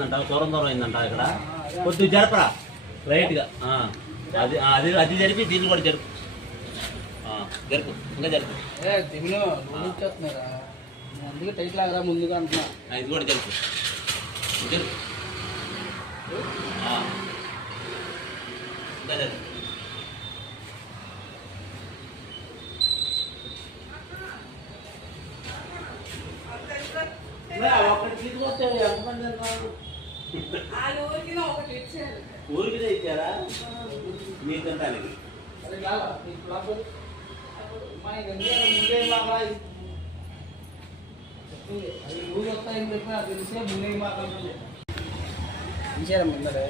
వస్తుందంట, దూరం అయిందంట ఇక్కడ. కొద్దిగా జరపరా లైట్గా. అది అది అది జరిపి దీన్ని కూడా జరుపు. జరుపు, ఇంకా జరుపు. అందుకే టైట్ లాగరా ముందుగా అంటున్నా. ఇది కూడా జరుపు, జరుపు. ఇంకా జరుపు. ఒకటి తీసుకొస్తే ఎంతమంది ఊరికి ఇచ్చారా మీ తింటానికి? ఊరు వస్తాయని చెప్పి నాకు తెలిసే ముందే మాట్లాడుతుంది. ముందరే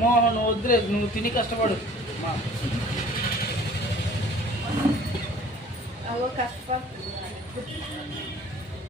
నువ్వు వద్దులే, నువ్వు తిని కష్టపడు. కష్టపడుతుంది